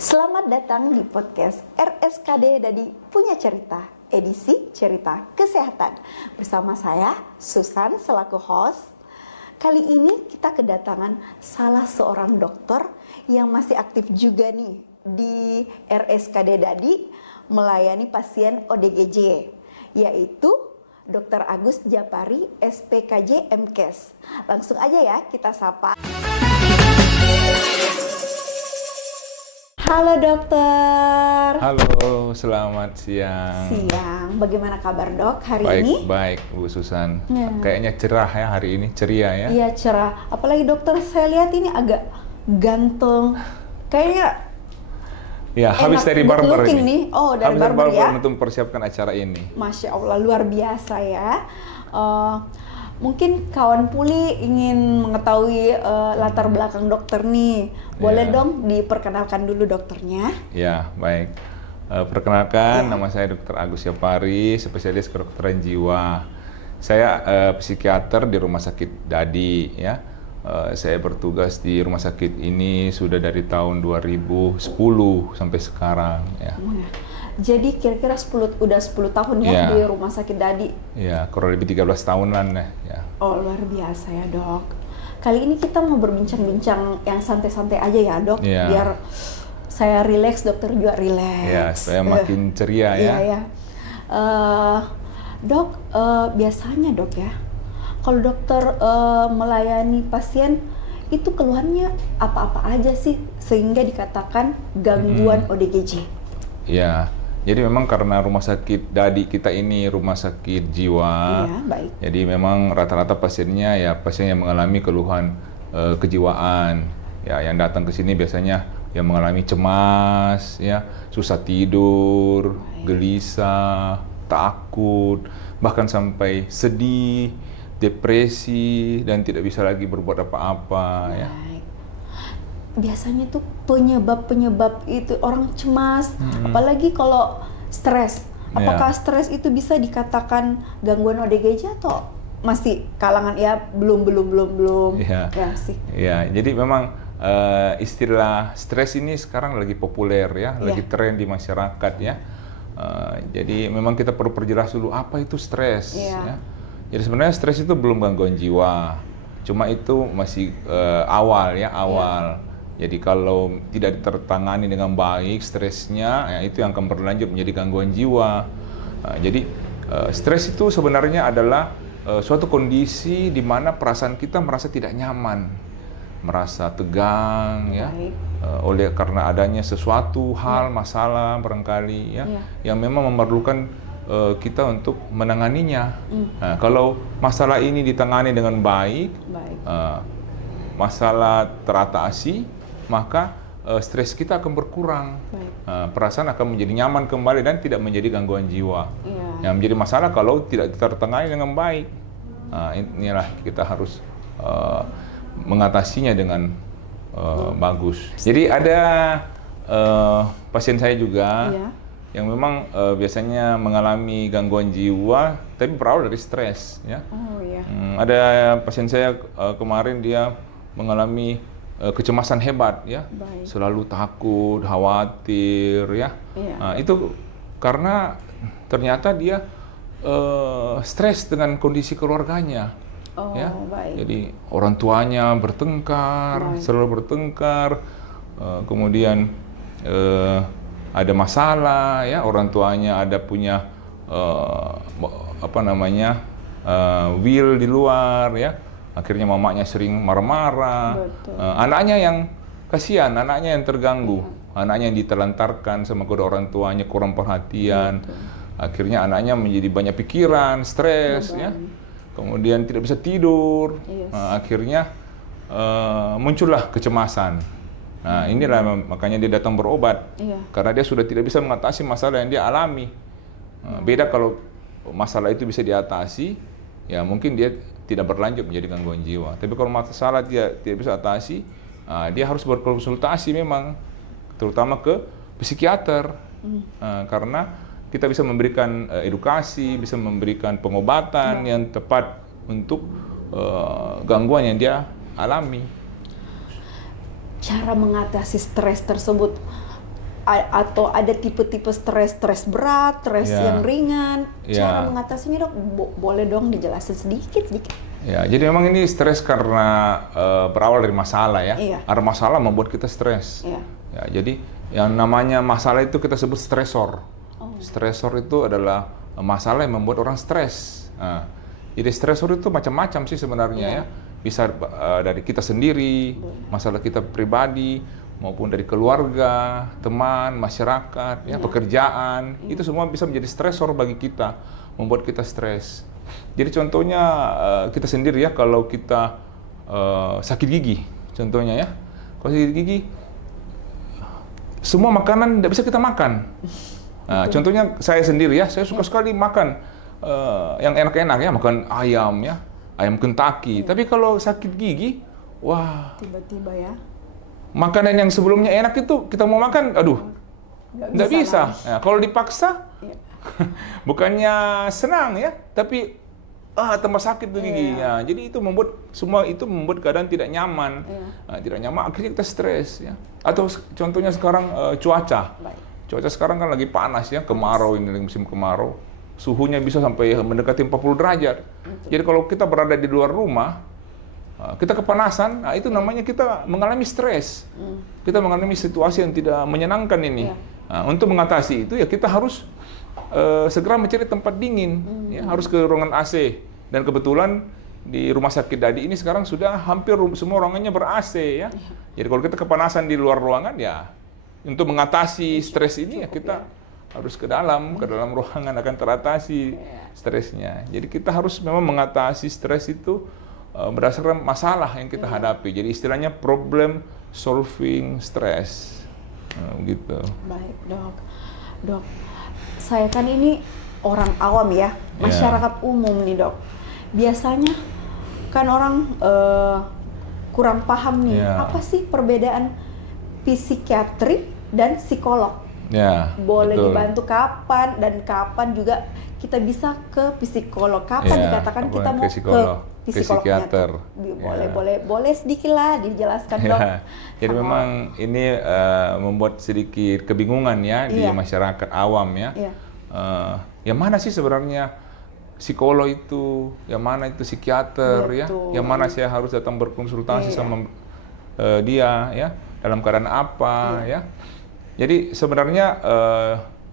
Selamat datang di podcast RSKD Dadi Punya Cerita, edisi Cerita Kesehatan. Bersama saya, Susan, selaku host. Kali ini kita kedatangan salah seorang dokter yang masih aktif juga nih di RSKD Dadi melayani pasien ODGJ, yaitu Dr. Agus Japari, SPKJ MKes. Langsung aja ya kita sapa. Halo dokter. Halo, selamat siang. Siang, bagaimana kabar dok hari Baik, ini? baik Bu Susan. Ya. Kayaknya cerah ya hari ini, ceria ya. Iya cerah, apalagi dokter saya lihat ini agak ganteng. Kayaknya Ya, habis enak, dari good barber looking ini. nih. Oh, dari Habis barber ya? untuk mempersiapkan acara ini. Masya Allah, luar biasa ya. Mungkin kawan Puli ingin mengetahui latar belakang dokter nih. Boleh Ya. dong diperkenalkan dulu dokternya? Ya, baik. Perkenalkan, Ya. nama saya Dr. Agus Yapari, spesialis kedokteran jiwa. Saya psikiater di Rumah Sakit Dadi ya. Saya bertugas di rumah sakit ini sudah dari tahun 2010 sampai sekarang ya. Jadi kira-kira udah 10 tahun ya Ya. di Rumah Sakit Dadi. Ya, kurang lebih 13 tahunan ya. Oh luar biasa ya dok. Kali ini kita mau berbincang-bincang yang santai-santai aja ya dok. Ya. Biar saya rileks, dokter juga rileks. Ya, supaya makin ceria ya. Iya ya. Dok, biasanya dok ya, kalau dokter melayani pasien itu keluhannya apa-apa aja sih sehingga dikatakan gangguan ODGJ? Ya, jadi memang karena rumah sakit Dadi kita ini rumah sakit jiwa. Iya, baik. Jadi memang rata-rata pasiennya ya pasien yang mengalami keluhan kejiwaan. Ya, yang datang ke sini biasanya yang mengalami cemas, ya, susah tidur, gelisah, takut, bahkan sampai sedih, depresi dan tidak bisa lagi berbuat apa-apa ya. Baik. Biasanya tuh penyebab itu orang cemas, apalagi kalau stres. Apakah stres itu bisa dikatakan gangguan ODGJ atau masih kalangan ya belum Iya. ya sih. Ya, jadi memang istilah stres ini sekarang lagi populer ya, lagi tren di masyarakat ya. Jadi memang kita perlu perjelas dulu apa itu stres Iya. ya. Jadi sebenarnya stres itu belum gangguan jiwa, cuma itu masih awal ya, awal. Jadi kalau tidak tertangani dengan baik stresnya, ya itu yang akan berlanjut menjadi gangguan jiwa. Jadi stres itu sebenarnya adalah suatu kondisi di mana perasaan kita merasa tidak nyaman, merasa tegang, ya, oleh karena adanya sesuatu hal, masalah barangkali ya, yang memang memerlukan kita untuk menanganinya. Nah, kalau masalah ini ditangani dengan baik. Masalah teratasi, maka stres kita akan berkurang, perasaan akan menjadi nyaman kembali dan tidak menjadi gangguan jiwa. Yang menjadi masalah kalau tidak tertangani dengan baik. Inilah kita harus mengatasinya dengan bagus. Jadi ada pasien saya juga yang memang biasanya mengalami gangguan jiwa, tapi berawal dari stres. Ya. Ada pasien saya kemarin dia mengalami kecemasan hebat, ya, selalu takut, khawatir, ya. Nah, itu karena ternyata dia stres dengan kondisi keluarganya. Ya. Jadi orang tuanya bertengkar, selalu bertengkar, kemudian ada masalah, ya, orang tuanya ada punya will di luar, ya. Akhirnya mamanya sering marah-marah, anaknya yang kasihan, anaknya yang terganggu, anaknya yang ditelantarkan sama kedua orang tuanya, kurang perhatian, akhirnya anaknya menjadi banyak pikiran, stres, ya, kemudian tidak bisa tidur, akhirnya muncullah kecemasan. Nah, inilah makanya dia datang berobat, karena dia sudah tidak bisa mengatasi masalah yang dia alami. Beda kalau masalah itu bisa diatasi, ya mungkin dia tidak berlanjut menjadi gangguan jiwa. Tapi kalau masalah dia tidak bisa atasi, dia harus berkonsultasi memang, terutama ke psikiater, karena kita bisa memberikan edukasi, bisa memberikan pengobatan yang tepat untuk gangguan yang dia alami. Cara mengatasi stres tersebut atau ada tipe-tipe stres berat, stres Ya. yang ringan. Cara Ya. mengatasinya dok, boleh dong dijelasin sedikit. Ya, jadi memang ini stres karena berawal dari masalah ya. Iya. Ada masalah membuat kita stres. Iya. Ya, jadi yang namanya masalah itu kita sebut stresor. Stresor itu adalah masalah yang membuat orang stres. Nah, jadi stresor itu macam-macam sih sebenarnya ya. Bisa dari kita sendiri, masalah kita pribadi, maupun dari keluarga, teman, masyarakat, ya, pekerjaan. Itu semua bisa menjadi stresor bagi kita, membuat kita stres. Jadi contohnya kita sendiri ya, kalau kita sakit gigi, contohnya ya, kalau sakit gigi, semua makanan tidak bisa kita makan. Nah, contohnya saya sendiri ya, saya suka sekali makan yang enak-enak ya, makan ayam ya, ayam Kentucky. Tapi kalau sakit gigi, wah, Tiba-tiba ya. makanan yang sebelumnya enak itu kita mau makan, aduh, nggak bisa. lagi. Nah, kalau dipaksa, Iya. bukannya senang ya, tapi tambah sakit tuh giginya. Jadi itu membuat semua itu membuat keadaan tidak nyaman. Tidak nyaman, akhirnya kita stres ya. Atau contohnya sekarang cuaca. Baik. Cuaca sekarang kan lagi panas ya, kemarau, ini lagi musim kemarau. Suhunya bisa sampai mendekati 40 derajat. Jadi kalau kita berada di luar rumah, kita kepanasan, nah itu namanya kita mengalami stres. Kita mengalami situasi yang tidak menyenangkan ini. Nah, untuk mengatasi itu ya kita harus segera mencari tempat dingin, ya, harus ke ruangan AC. Dan kebetulan di rumah sakit Dadi ini sekarang sudah hampir semua ruangannya ber-AC ya. Jadi kalau kita kepanasan di luar ruangan ya, untuk mengatasi stres ini ya kita harus ke dalam ruangan akan teratasi stresnya. Jadi kita harus memang mengatasi stres itu berdasarkan masalah yang kita hadapi. Jadi istilahnya problem solving stress. Gitu. Baik dok. Dok, saya kan ini orang awam ya, masyarakat umum nih dok. Biasanya kan orang kurang paham nih, apa sih perbedaan psikiatri dan psikolog? Ya, boleh betul. dibantu kapan dan kapan juga kita bisa ke psikolog? Kapan dikatakan kita mau ke psikiater? Boleh sedikit lah dijelaskan dok. Jadi memang ini membuat sedikit kebingungan ya di masyarakat awam ya. Yang mana sih sebenarnya psikolog itu, yang mana itu psikiater ya, yang mana saya harus datang berkonsultasi sama dia ya, dalam keadaan apa ya. Jadi sebenarnya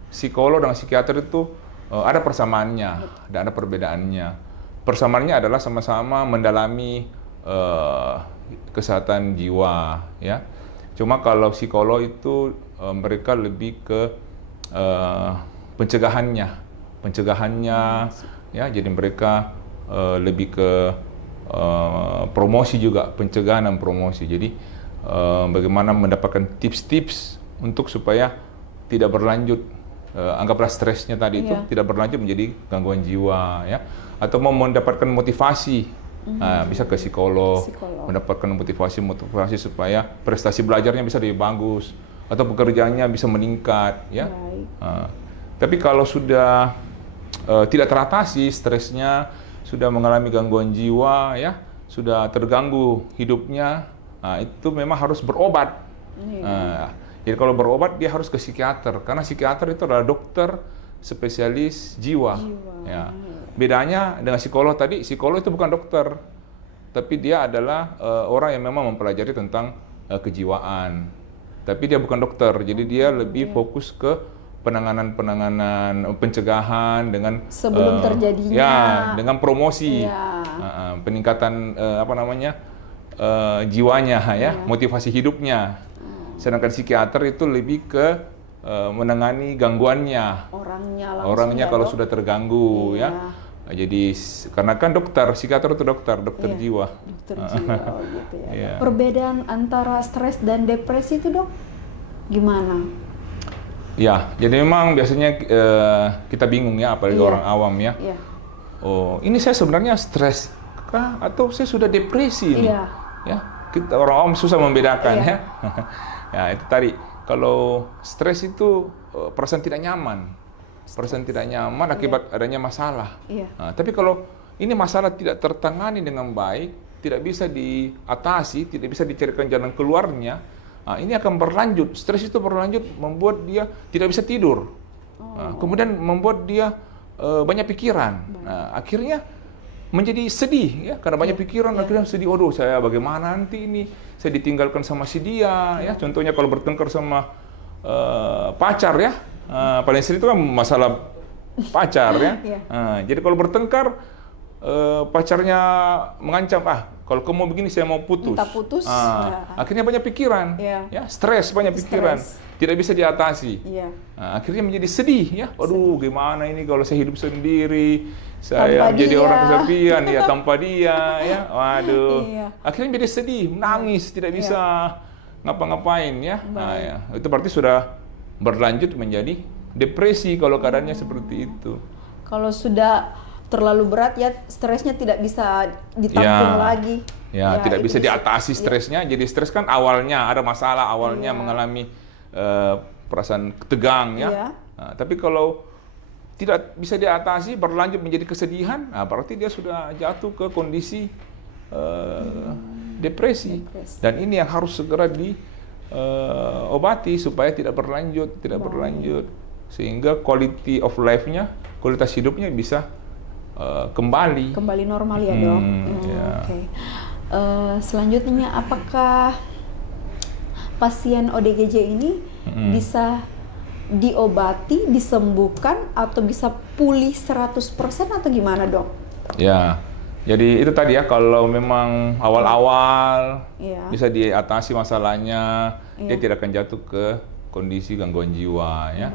psikolog dan psikiater itu ada persamaannya dan ada perbedaannya. Persamaannya adalah sama-sama mendalami kesehatan jiwa ya. Cuma kalau psikolog itu mereka lebih ke pencegahannya ya. Jadi mereka lebih ke promosi juga, pencegahan dan promosi. Jadi bagaimana mendapatkan tips-tips untuk supaya tidak berlanjut, anggaplah stresnya tadi itu tidak berlanjut menjadi gangguan jiwa ya, atau mau mendapatkan motivasi, bisa ke psikolog, mendapatkan motivasi supaya prestasi belajarnya bisa lebih bagus atau pekerjaannya bisa meningkat ya. Tapi kalau sudah tidak teratasi stresnya, sudah mengalami gangguan jiwa ya, sudah terganggu hidupnya, itu memang harus berobat. Jadi kalau berobat dia harus ke psikiater, karena psikiater itu adalah dokter spesialis jiwa. Ya. Bedanya dengan psikolog tadi, psikolog itu bukan dokter, tapi dia adalah orang yang memang mempelajari tentang kejiwaan. Tapi dia bukan dokter, jadi dia lebih fokus ke penanganan pencegahan dengan sebelum terjadinya. Ya, dengan promosi, peningkatan jiwanya ya, motivasi hidupnya. Sedangkan psikiater itu lebih ke menangani gangguannya. Orangnya kalau sudah terganggu ya. Jadi karena kan psikiater itu dokter jiwa. Dokter jiwa gitu ya. Perbedaan antara stres dan depresi itu dok gimana? Ya, jadi memang biasanya kita bingung ya, apalagi orang awam ya. Oh, ini saya sebenarnya stres kah atau saya sudah depresi ini? Ya, kita orang awam susah membedakan ya. Ya itu tadi, kalau stres itu perasaan tidak nyaman. Perasaan tidak nyaman akibat adanya masalah. Nah, tapi kalau ini masalah tidak tertangani dengan baik, tidak bisa diatasi, tidak bisa dicarikan jalan keluarnya, ini akan berlanjut. Stres itu berlanjut membuat dia tidak bisa tidur. Kemudian membuat dia banyak pikiran. Akhirnya menjadi sedih ya, karena banyak pikiran. Akhirnya sedih, waduh saya bagaimana nanti ini, saya ditinggalkan sama si dia ya. Contohnya kalau bertengkar sama pacar ya, paling sering itu kan masalah pacar ya. Jadi kalau bertengkar, pacarnya mengancam, kalau kamu begini saya mau putus. Minta putus. Akhirnya banyak pikiran, ya, stres, banyak pikiran, tidak bisa diatasi. Akhirnya menjadi sedih ya. Waduh, gimana ini kalau saya hidup sendiri, saya tanpa menjadi dia. orang kesepian ya, tanpa dia ya. Waduh. Akhirnya menjadi sedih, menangis, tidak bisa ngapa-ngapain ya. Ya. Itu berarti sudah berlanjut menjadi depresi kalau keadaannya seperti itu. Kalau sudah terlalu berat ya, stresnya tidak bisa ditampung lagi. Ya, tidak bisa diatasi stresnya. Jadi stres kan awalnya ada masalah, awalnya mengalami perasaan tegang ya. Tapi kalau tidak bisa diatasi, berlanjut menjadi kesedihan, berarti dia sudah jatuh ke kondisi depresi. Dan ini yang harus segera diobati supaya tidak berlanjut, sehingga quality of life-nya, kualitas hidupnya bisa kembali normal ya dok. Okay. Selanjutnya, apakah pasien ODGJ ini bisa diobati, disembuhkan, atau bisa pulih 100% atau gimana dok? Ya, jadi itu tadi ya, kalau memang awal-awal bisa diatasi masalahnya, dia tidak akan jatuh ke kondisi gangguan jiwa ya.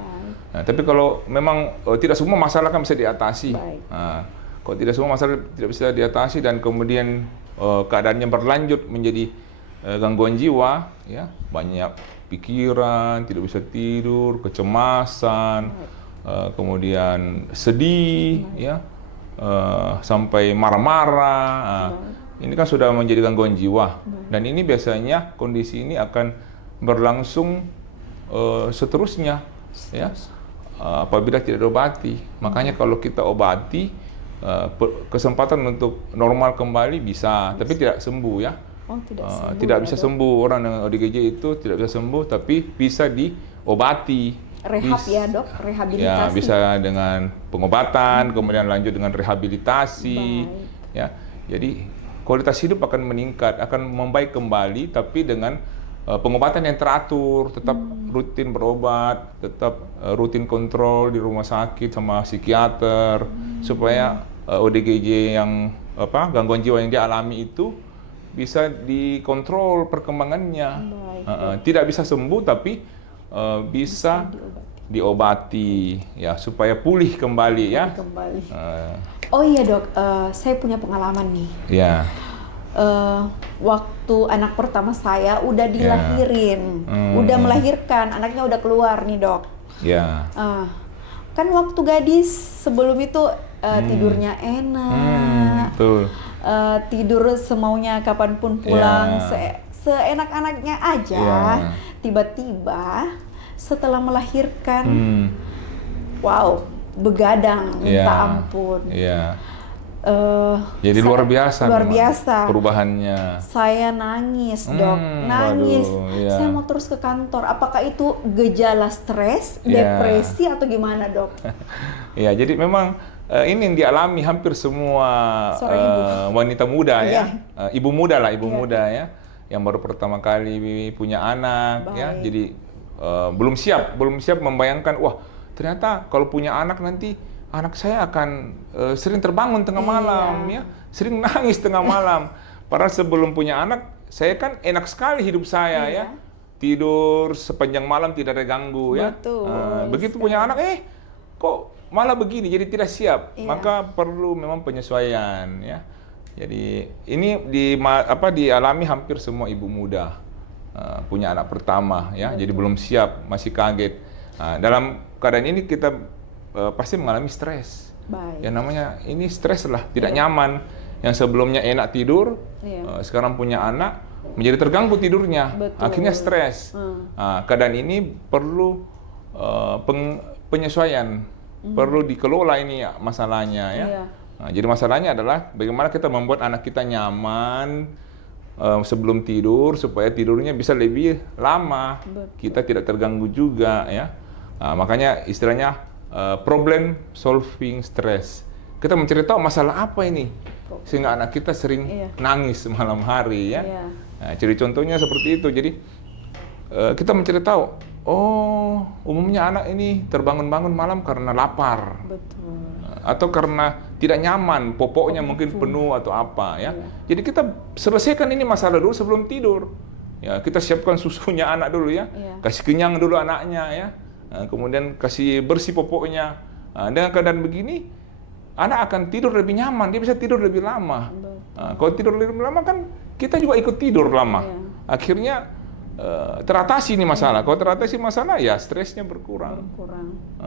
Nah, tapi kalau memang tidak semua masalah kan bisa diatasi. Kalau tidak semua masalah tidak bisa diatasi dan kemudian keadaannya berlanjut menjadi gangguan jiwa, ya, banyak pikiran, tidak bisa tidur, kecemasan, kemudian sedih, ya, sampai marah-marah. Ini kan sudah menjadi gangguan jiwa, dan ini biasanya kondisi ini akan berlangsung seterusnya, ya, apabila tidak diobati. Makanya kalau kita obati, kesempatan untuk normal kembali bisa, tapi tidak sembuh ya. Tidak bisa sembuh. Orang dengan ODGJ itu tidak bisa sembuh, tapi bisa diobati. Rehab ya dok, rehabilitasi. Ya, bisa dengan pengobatan, kemudian lanjut dengan rehabilitasi. Ya, jadi kualitas hidup akan meningkat, akan membaik kembali, tapi dengan pengobatan yang teratur, tetap rutin berobat, tetap rutin kontrol di rumah sakit sama psikiater, supaya ODGJ yang gangguan jiwa yang dialami itu bisa dikontrol perkembangannya. Tidak bisa sembuh, tapi bisa diobati ya, supaya pulih kembali ya. Oh iya dok, saya punya pengalaman nih. Ya. Waktu anak pertama saya udah dilahirin, udah melahirkan, anaknya udah keluar nih dok. Kan waktu gadis sebelum itu tidurnya enak, tidur semaunya kapanpun pulang, seenak-anaknya aja. Tiba-tiba setelah melahirkan, wow, begadang minta ampun. Jadi luar biasa perubahannya. Saya nangis dok, nangis. Saya mau terus ke kantor. Apakah itu gejala stres, depresi, atau gimana dok? Ya, jadi memang ini yang dialami hampir semua wanita muda ya, ibu muda muda ya, yang baru pertama kali punya anak ya. Jadi belum siap membayangkan, wah ternyata kalau punya anak nanti anak saya akan sering terbangun tengah malam, ya, sering nangis tengah malam. Padahal sebelum punya anak, saya kan enak sekali hidup saya, ya, tidur sepanjang malam tidak ada ganggu, ya. Begitu punya anak, kok malah begini, jadi tidak siap. Maka perlu memang penyesuaian, ya. Jadi ini dialami hampir semua ibu muda punya anak pertama, ya. Jadi belum siap, masih kaget. Dalam keadaan ini kita pasti mengalami stres. Yang namanya ini stres lah, tidak nyaman. Yang sebelumnya enak tidur, sekarang punya anak, menjadi terganggu tidurnya, akhirnya stres. Keadaan ini perlu penyesuaian, perlu dikelola ini masalahnya, ya. Jadi masalahnya adalah bagaimana kita membuat anak kita nyaman, sebelum tidur supaya tidurnya bisa lebih lama. Betul. Kita tidak terganggu juga ya. Makanya istilahnya problem solving stress. Kita mencari tahu masalah apa ini sehingga anak kita sering nangis malam hari ya. Nah, ciri contohnya seperti itu. Jadi kita mencari tahu, oh umumnya anak ini terbangun-bangun malam karena lapar. Betul. Atau karena tidak nyaman, popoknya mungkin penuh atau apa ya. Jadi kita selesaikan ini masalah dulu sebelum tidur. Ya, kita siapkan susunya anak dulu ya. Kasih kenyang dulu anaknya ya. Kemudian kasih bersih popoknya. Dengan keadaan begini, anak akan tidur lebih nyaman, dia bisa tidur lebih lama. Kalau tidur lebih lama kan kita juga ikut tidur lama. Akhirnya teratasi ini masalah. Kalau teratasi masalah ya stresnya berkurang.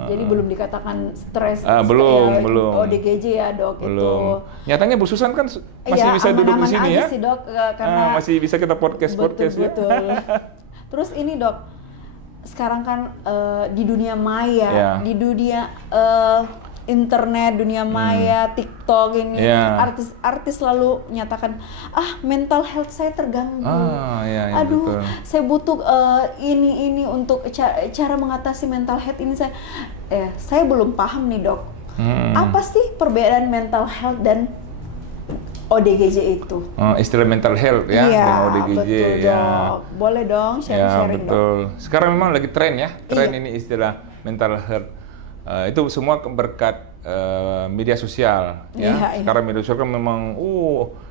Jadi belum dikatakan stres. Belum. ODGJ ya dok. Belum. Nyatanya Bu Susan kan masih bisa duduk di sini ya. Sih, dok, karena masih bisa kita podcast ya. Betul. Terus ini dok, sekarang kan di dunia maya, di dunia internet, dunia maya, TikTok ini, artis-artis selalu menyatakan, mental health saya terganggu. Aduh, betul. Saya butuh ini untuk cara mengatasi mental health ini. Saya belum paham nih dok. Apa sih perbedaan mental health dan ODGJ itu? Istilah mental health ya, dengan ODGJ betul, ya. Dok. Boleh dong sharing-sharing betul. Dok. Sekarang memang lagi tren ya, ini istilah mental health. Itu semua berkat media sosial ya. Sekarang media sosial kan memang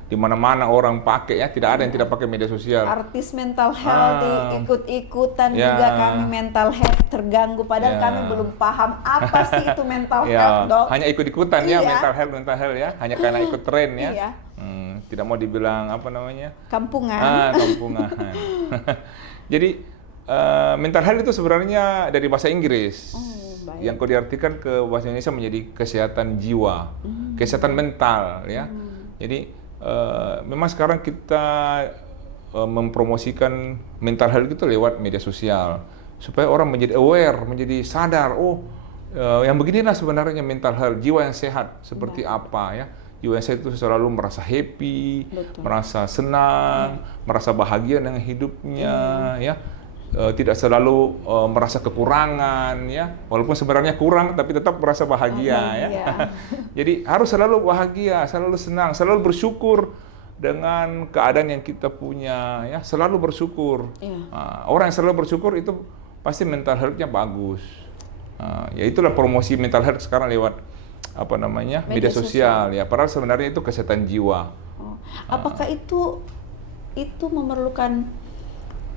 di mana-mana orang pakai ya, tidak ada yang tidak pakai media sosial. Artis mental health ikut-ikutan juga kami mental health terganggu padahal kami belum paham apa sih itu mental health, Dok. Hanya ikut-ikutan ya mental health ya, hanya karena ikut tren ya. Tidak mau dibilang apa namanya? Kampungan. Kampungan. Jadi mental health itu sebenarnya dari bahasa Inggris. Yang kau diartikan ke bahasa Indonesia menjadi kesehatan jiwa, kesehatan mental ya. Jadi memang sekarang kita mempromosikan mental health itu lewat media sosial supaya orang menjadi aware, menjadi sadar, yang beginilah sebenarnya mental health, jiwa yang sehat seperti apa ya. Jiwa yang sehat itu selalu merasa happy, merasa senang, merasa bahagia dengan hidupnya ya. Tidak selalu merasa kekurangan ya, walaupun sebenarnya kurang tapi tetap merasa bahagia ya. Jadi harus selalu bahagia, selalu senang, selalu bersyukur dengan keadaan yang kita punya ya, selalu bersyukur. Orang yang selalu bersyukur itu pasti mental health-nya bagus. Ya itulah promosi mental health sekarang lewat media sosial ya. Padahal sebenarnya itu kesehatan jiwa. Apakah itu memerlukan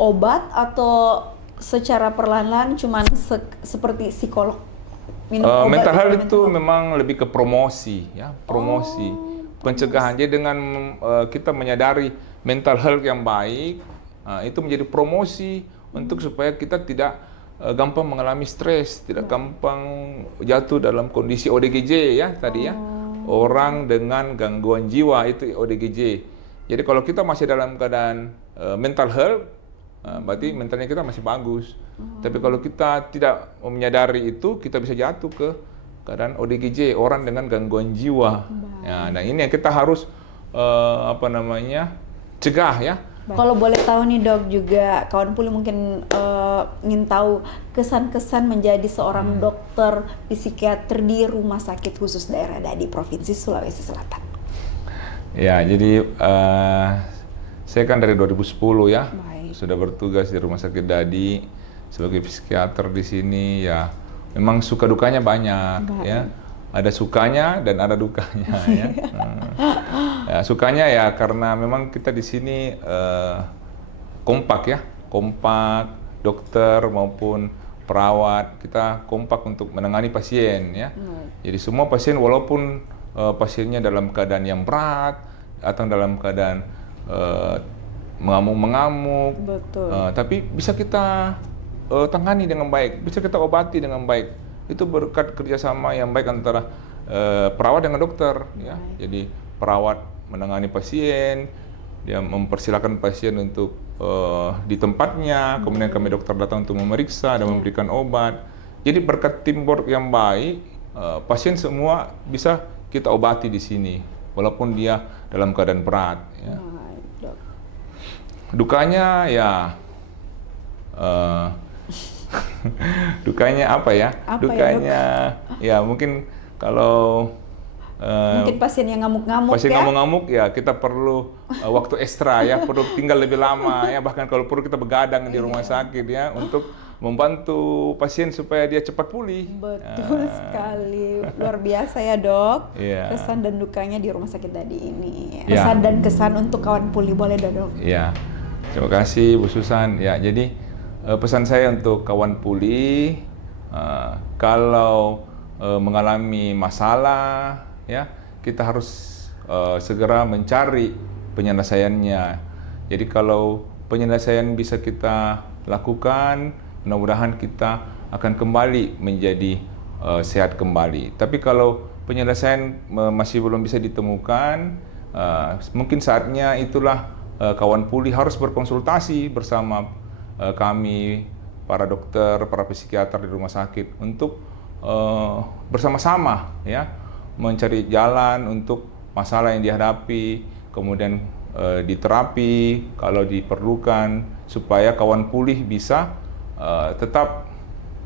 obat atau secara perlahan-lahan cuman seperti psikolog minum obat? Mental health itu memang lebih ke promosi ya, pencegahan. Jadi dengan kita menyadari mental health yang baik, itu menjadi promosi untuk supaya kita tidak gampang mengalami stres, tidak gampang jatuh dalam kondisi ODGJ ya tadi ya. Orang dengan gangguan jiwa itu ODGJ. Jadi kalau kita masih dalam keadaan mental health, berarti mentalnya kita masih bagus. Tapi kalau kita tidak menyadari itu, kita bisa jatuh ke keadaan ODGJ, orang dengan gangguan jiwa. Ya, nah ini yang kita harus cegah ya. Kalau boleh tahu nih dok, juga kawan Puli mungkin ingin tahu kesan-kesan menjadi seorang dokter psikiater di Rumah Sakit Khusus Daerah Dadi Provinsi Sulawesi Selatan. Ya, jadi saya kan dari 2010 ya. Sudah bertugas di Rumah Sakit Dadi sebagai psikiater di sini ya. Memang suka dukanya banyak ya. Ada sukanya dan ada dukanya ya. Ya. Sukanya ya karena memang kita di sini kompak dokter maupun perawat kita kompak untuk menangani pasien ya. Jadi semua pasien walaupun pasiennya dalam keadaan yang berat atau dalam keadaan mengamuk, tapi bisa kita tangani dengan baik, bisa kita obati dengan baik. Itu berkat kerjasama yang baik antara perawat dengan dokter. Ya. Jadi perawat menangani pasien, dia mempersilakan pasien untuk di tempatnya, kemudian kami dokter datang untuk memeriksa dan memberikan obat. Jadi berkat teamwork yang baik, pasien semua bisa kita obati di sini, walaupun dia dalam keadaan berat. Ya. Dukanya ya, dukanya apa ya? Apa ya, Dukanya ya mungkin kalau Mungkin pasien yang ngamuk-ngamuk pasien ya. ngamuk-ngamuk ya kita perlu waktu ekstra ya, perlu tinggal lebih lama ya, bahkan kalau perlu kita begadang di rumah sakit ya untuk membantu pasien supaya dia cepat pulih. Betul sekali, luar biasa ya dok. Iya. Kesan dan dukanya di rumah sakit tadi ini. Iya. Pesan dan kesan untuk kawan pulih, boleh dok? Ya, terima kasih Bu Susan. Ya, jadi pesan saya untuk kawan pulih, kalau mengalami masalah, ya kita harus segera mencari penyelesaiannya. Jadi kalau penyelesaian bisa kita lakukan, mudah-mudahan kita akan kembali menjadi sehat kembali. Tapi kalau penyelesaian masih belum bisa ditemukan, mungkin saatnya itulah kawan pulih harus berkonsultasi bersama kami, para dokter, para psikiater di rumah sakit untuk bersama-sama ya mencari jalan untuk masalah yang dihadapi, kemudian diterapi kalau diperlukan supaya kawan pulih bisa tetap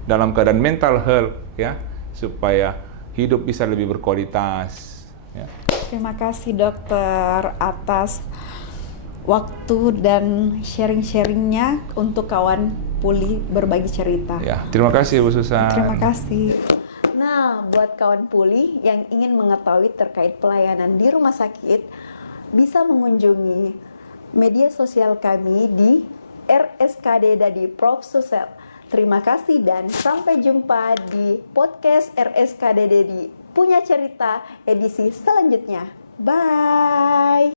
dalam keadaan mental health ya, supaya hidup bisa lebih berkualitas ya. Terima kasih dokter atas waktu dan sharing-sharingnya untuk kawan pulih berbagi cerita. Ya, terima kasih Bu Susan. Terima kasih. Nah, buat kawan pulih yang ingin mengetahui terkait pelayanan di rumah sakit, bisa mengunjungi media sosial kami di RSKD Dadi Prof Susel. Terima kasih dan sampai jumpa di podcast RSKD Dadi Punya Cerita edisi selanjutnya. Bye.